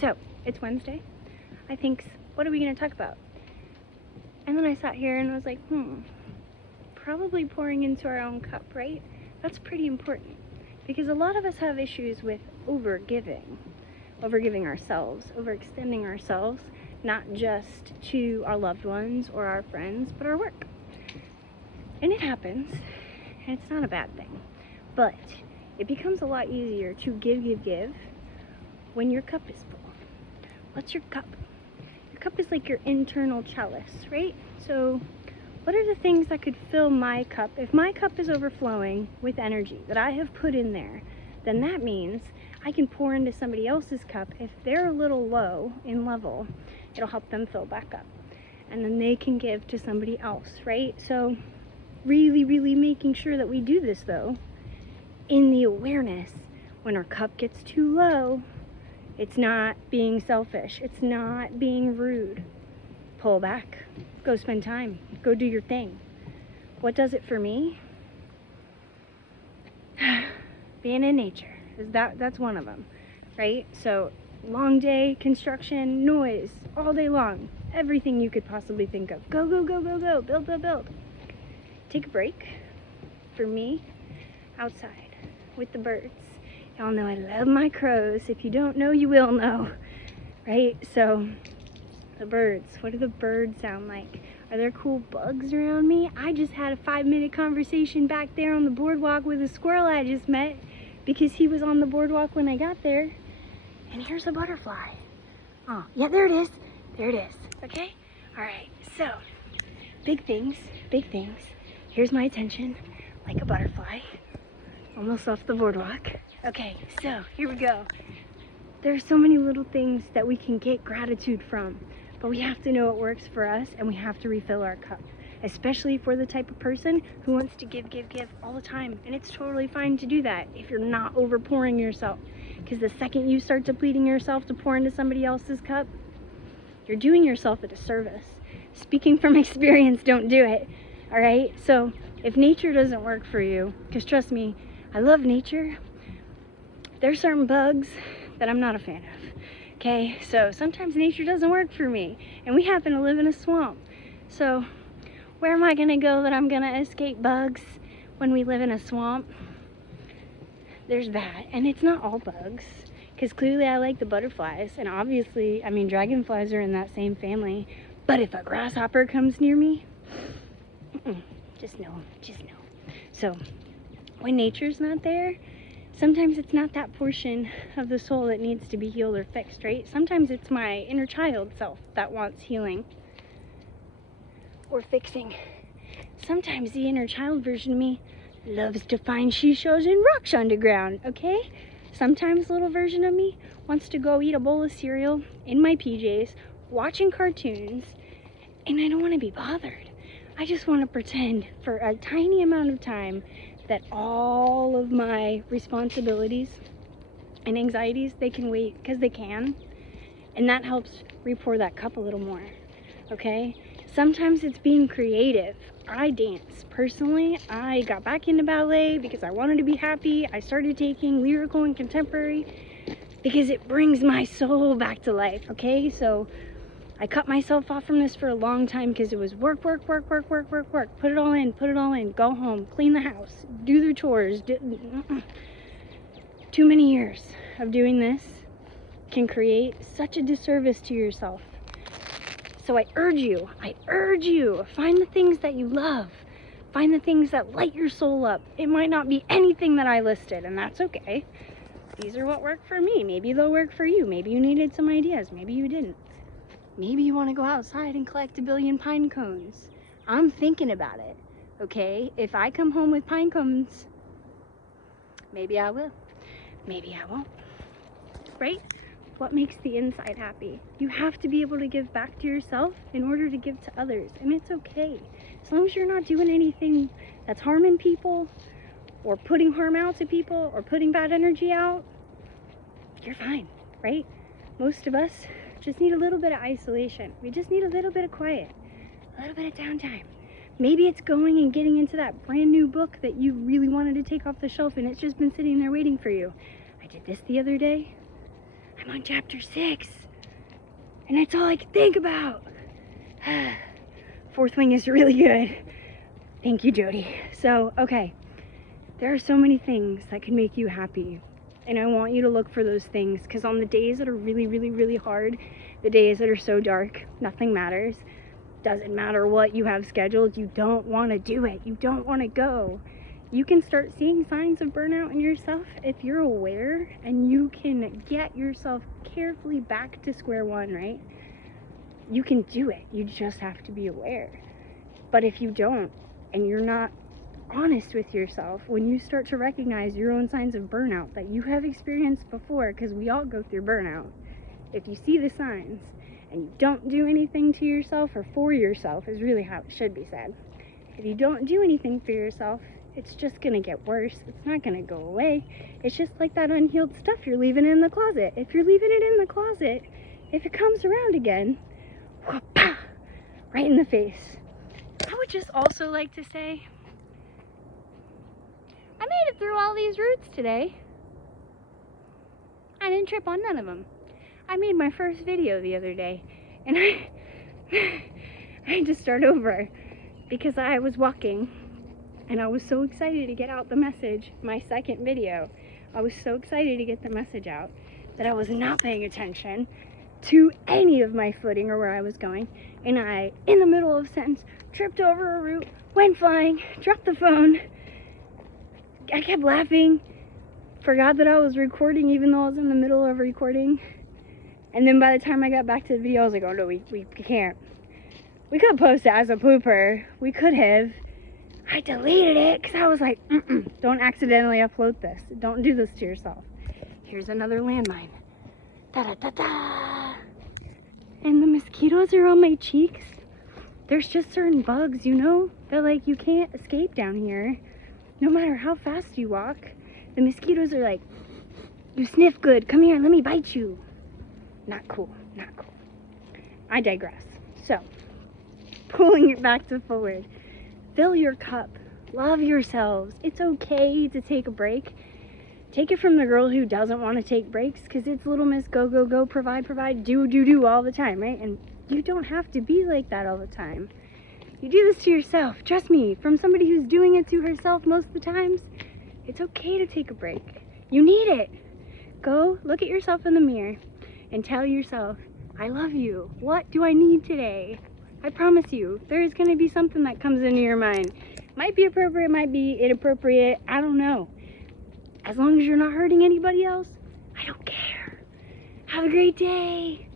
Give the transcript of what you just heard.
So, it's Wednesday. I think, what are we going to talk about? And then I sat here and was like, probably pouring into our own cup, right? That's pretty important. Because a lot of us have issues with overgiving ourselves, overextending ourselves, not just to our loved ones or our friends, but our work. And it happens, and it's not a bad thing. But it becomes a lot easier to give when your cup is full. What's your cup? Your cup is like your internal chalice, right? So what are the things that could fill my cup? If my cup is overflowing with energy that I have put in there, then that means I can pour into somebody else's cup. If they're a little low in level, it'll help them fill back up. And then they can give to somebody else, right? So really making sure that we do this, though, in the awareness when our cup gets too low, it's not being selfish. It's not being rude. Pull back. Go spend time. Go do your thing. What does it for me? Being in nature. That's one of them, right? So long day, construction, noise, all day long. Everything you could possibly think of. Go. Build. Take a break. For me, outside with the birds. Y'all know I love my crows. If you don't know, you will know, right? So the birds, what do the birds sound like? Are there cool bugs around me? I just had a 5-minute conversation back there on the boardwalk with a squirrel I just met because he was on the boardwalk when I got there. And here's a butterfly. Oh, yeah, there it is. Okay? All right, so big things. Here's my attention, like a butterfly, almost off the boardwalk. Okay, so here we go. There's so many little things that we can get gratitude from, but we have to know what works for us, and we have to refill our cup, especially if we're the type of person who wants to give all the time. And it's totally fine to do that if you're not overpouring yourself, because the second you start depleting yourself to pour into somebody else's cup, you're doing yourself a disservice. Speaking from experience, don't do it. All right, so if nature doesn't work for you, because trust me, I love nature, there's certain bugs that I'm not a fan of. Okay, so sometimes nature doesn't work for me, and we happen to live in a swamp. So where am I gonna go that I'm gonna escape bugs when we live in a swamp? There's that, and it's not all bugs, because clearly I like the butterflies, and obviously, I mean, dragonflies are in that same family. But if a grasshopper comes near me, just know. So when nature's not there, sometimes it's not that portion of the soul that needs to be healed or fixed, right? Sometimes it's my inner child self that wants healing or fixing. Sometimes the inner child version of me loves to find she-shows and rocks underground, okay? Sometimes little version of me wants to go eat a bowl of cereal in my PJs, watching cartoons, and I don't want to be bothered. I just want to pretend for a tiny amount of time that all of my responsibilities and anxieties, they can wait, because they can. And that helps re-pour that cup a little more, okay? Sometimes it's being creative. I dance. Personally, I got back into ballet because I wanted to be happy. I started taking lyrical and contemporary because it brings my soul back to life, okay? So I cut myself off from this for a long time because it was work. Put it all in, go home, clean the house, do the chores. Too many years of doing this can create such a disservice to yourself. So I urge you, find the things that you love. Find the things that light your soul up. It might not be anything that I listed, and that's okay. These are what work for me. Maybe they'll work for you. Maybe you needed some ideas. Maybe you didn't. Maybe you want to go outside and collect 1 billion pine cones. I'm thinking about it, okay? If I come home with pine cones, maybe I will. Maybe I won't, right? What makes the inside happy? You have to be able to give back to yourself in order to give to others, and it's okay. As long as you're not doing anything that's harming people or putting harm out to people or putting bad energy out, you're fine, right? Most of us just need a little bit of isolation. We just need a little bit of quiet, a little bit of downtime. Maybe it's going and getting into that brand new book that you really wanted to take off the shelf and it's just been sitting there waiting for you. I did this the other day. I'm on chapter 6. And that's all I can think about. Fourth Wing is really good. Thank you, Jody. So, okay. There are so many things that can make you happy. And I want you to look for those things, because on the days that are really, really, really hard, the days that are so dark, nothing matters. Doesn't matter what you have scheduled, you don't want to do it. You don't want to go. You can start seeing signs of burnout in yourself if you're aware, and you can get yourself carefully back to square one, right? You can do it. You just have to be aware. But if you don't, and you're not honest with yourself, when you start to recognize your own signs of burnout that you have experienced before, because we all go through burnout, if you see the signs and you don't do anything to yourself or for yourself, is really how it should be said. If you don't do anything for yourself, it's just gonna get worse. It's not gonna go away. It's just like that unhealed stuff you're leaving in the closet. If you're leaving it in the closet, if it comes around again, whoop-ah, right in the face. I would just also like to say, I made it through all these routes today. I didn't trip on none of them. I made my first video the other day, and I had to start over because I was walking, and I was so excited to get out the message, my second video. I was so excited to get the message out that I was not paying attention to any of my footing or where I was going, and I, in the middle of a sentence, tripped over a root, went flying, dropped the phone. I kept laughing, forgot that I was recording even though I was in the middle of recording, and then by the time I got back to the video, I was like, oh no, we can't. We could post it as a blooper. We could have. I deleted it because I was like, don't accidentally upload this. Don't do this to yourself. Here's another landmine. Da-da-da-da. And the mosquitoes are on my cheeks. There's just certain bugs, you know, that like you can't escape down here. No matter how fast you walk, the mosquitoes are like, you sniff good, come here, let me bite you. Not cool, not cool. I digress. So, pulling it back to forward. Fill your cup. Love yourselves. It's okay to take a break. Take it from the girl who doesn't want to take breaks, because it's Little Miss Go, Go, Go, provide, provide, do, do, do all the time, right? And you don't have to be like that all the time. You do this to yourself. Trust me, from somebody who's doing it to herself most of the times, it's okay to take a break. You need it. Go look at yourself in the mirror and tell yourself, I love you. What do I need today? I promise you, there is going to be something that comes into your mind. Might be appropriate, might be inappropriate, I don't know. As long as you're not hurting anybody else, I don't care. Have a great day.